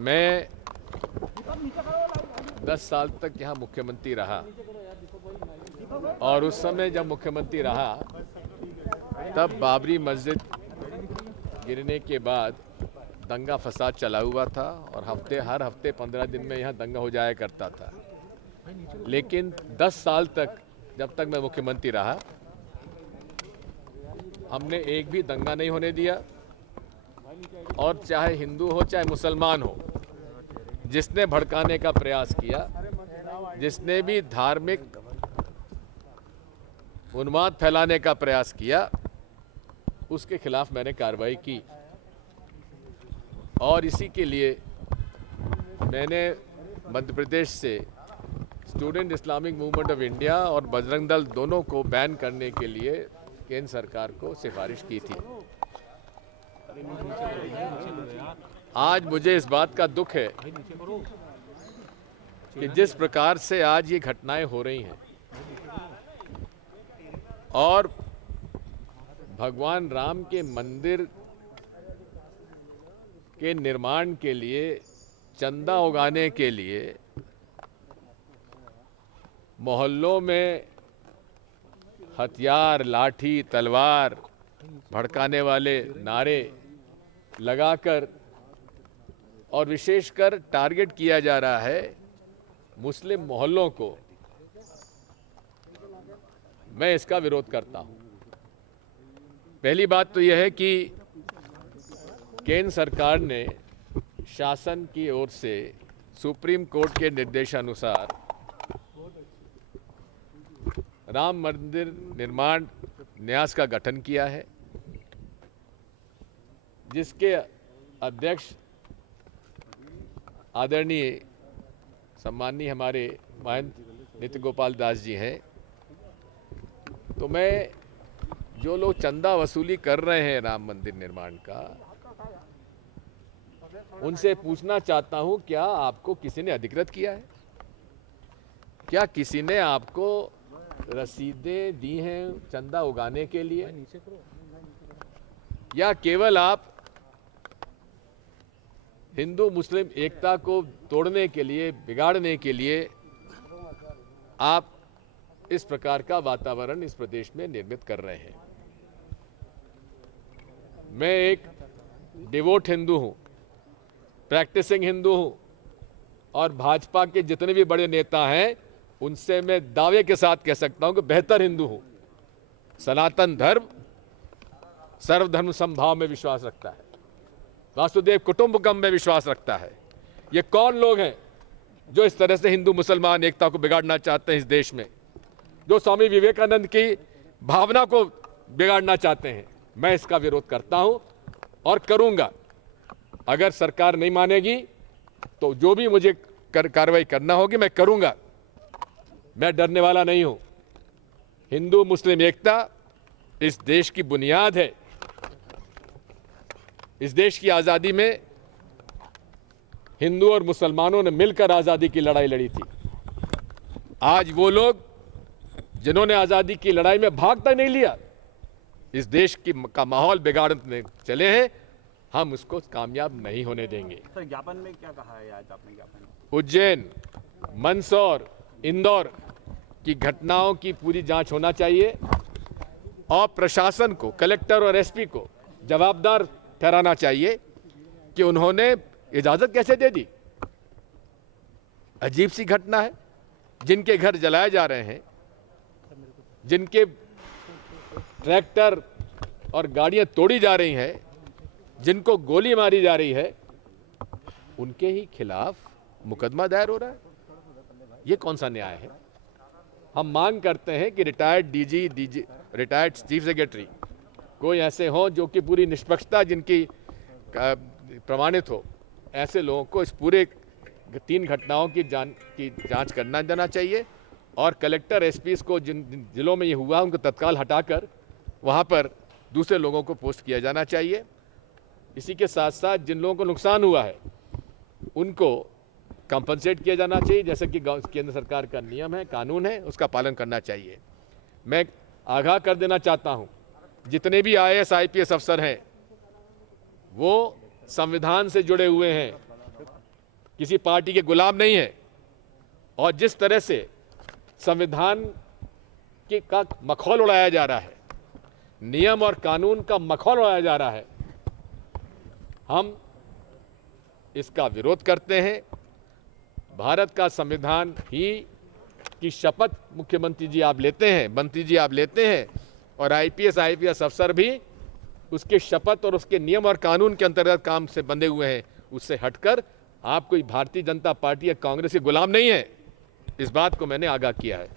मैं 10 साल तक यहाँ मुख्यमंत्री रहा और उस समय जब मुख्यमंत्री रहा तब बाबरी मस्जिद गिरने के बाद दंगा फसाद चला हुआ था और हर हफ्ते 15 दिन में यहाँ दंगा हो जाया करता था। लेकिन 10 साल तक जब तक मैं मुख्यमंत्री रहा हमने एक भी दंगा नहीं होने दिया, और चाहे हिंदू हो चाहे मुसलमान हो, जिसने भड़काने का प्रयास किया, जिसने भी धार्मिक उन्माद फैलाने का प्रयास किया, उसके खिलाफ मैंने कार्रवाई की। और इसी के लिए मैंने मध्य प्रदेश से student Islamic movement of India और बजरंग दल दोनों को बैन करने के लिए केंद्र सरकार को सिफारिश की थी। आज मुझे इस बात का दुख है कि जिस प्रकार से आज ये घटनाएं हो रही हैं और भगवान राम के मंदिर के निर्माण के लिए चंदा उगाने के लिए मोहल्लों में हथियार, लाठी, तलवार, भड़काने वाले नारे लगाकर और विशेषकर टारगेट किया जा रहा है मुस्लिम मोहल्लों को, मैं इसका विरोध करता हूं। पहली बात तो यह है कि केंद्र सरकार ने शासन की ओर से सुप्रीम कोर्ट के निर्देशानुसार राम मंदिर निर्माण न्यास का गठन किया है, जिसके अध्यक्ष आदरणीय सम्माननीय हमारे महंत नित्य गोपाल दास जी हैं। तो मैं जो लोग चंदा वसूली कर रहे हैं राम मंदिर निर्माण का, उनसे पूछना चाहता हूं, क्या आपको किसी ने अधिकृत किया है? क्या किसी ने आपको रसीदें दी हैं चंदा उगाने के लिए, या केवल आप हिंदू मुस्लिम एकता को तोड़ने के लिए, बिगाड़ने के लिए आप इस प्रकार का वातावरण इस प्रदेश में निर्मित कर रहे हैं? मैं एक डिवोट हिंदू हूं, प्रैक्टिसिंग हिंदू हूं, और भाजपा के जितने भी बड़े नेता हैं उनसे मैं दावे के साथ कह सकता हूं कि बेहतर हिंदू हूं। सनातन धर्म सर्वधर्म समभाव में विश्वास रखता है, वासुदेव कुटुंबकम में विश्वास रखता है। ये कौन लोग हैं जो इस तरह से हिंदू मुसलमान एकता को बिगाड़ना चाहते हैं इस देश में, जो स्वामी विवेकानंद की भावना को बिगाड़ना चाहते हैं? मैं इसका विरोध करता हूं और करूंगा। अगर सरकार नहीं मानेगी तो जो भी मुझे कार्रवाई करना होगी मैं करूंगा। मैं डरने वाला नहीं हूं। हिंदू मुस्लिम एकता इस देश की बुनियाद है। इस देश की आजादी में हिंदू और मुसलमानों ने मिलकर आजादी की लड़ाई लड़ी थी। आज वो लोग जिन्होंने आजादी की लड़ाई में भाग तक नहीं लिया, इस देश का माहौल बिगाड़ने चले हैं, हम उसको कामयाब नहीं होने देंगे। सर, ज्ञापन में क्या कहा है आज आपने? ज्ञापन उज्जैन, मंदसौर, इंदौर की घटनाओं की पूरी जांच होना चाहिए और प्रशासन को, कलेक्टर और एसपी को जवाबदार ठहराना चाहिए कि उन्होंने इजाजत कैसे दे दी। अजीब सी घटना है। जिनके घर जलाए जा रहे हैं, जिनके ट्रैक्टर और गाड़ियां तोड़ी जा रही हैं, जिनको गोली मारी जा रही है, उनके ही खिलाफ मुकदमा दायर हो रहा है। ये कौन सा न्याय है? हम मांग करते हैं कि retired DG, retired chief secretary कोई ऐसे हों जो कि पूरी निष्पक्षता जिनकी प्रमाणित हो, ऐसे लोगों को इस पूरे 3 घटनाओं की जांच करना देना चाहिए। और कलेक्टर, एसपी को जिन जिलों में ये हुआ उनको तत्काल हटाकर वहाँ पर दूसरे लोगों को पोस्ट किया जाना चाहिए। इसी के साथ साथ जिन लोगों को नुकसान हुआ है उनको कंपनसेट किया जाना चाहिए, जैसे कि केंद्र सरकार का नियम है, कानून है, उसका पालन करना चाहिए। मैं आगाह कर देना चाहता हूं, जितने भी IAS IPS अफसर हैं वो संविधान से जुड़े हुए हैं, किसी पार्टी के गुलाम नहीं है। और जिस तरह से संविधान का मखौल उड़ाया जा रहा है, नियम और कानून का मखौल उड़ाया जा रहा है, हम इसका विरोध करते हैं। भारत का संविधान ही की शपथ मुख्यमंत्री जी आप लेते हैं, मंत्री जी आप लेते हैं, और IPS अफसर भी उसके शपथ और उसके नियम और कानून के अंतर्गत काम से बंधे हुए हैं। उससे हटकर आप कोई भारतीय जनता पार्टी या कांग्रेस के गुलाम नहीं है। इस बात को मैंने आगाह किया है।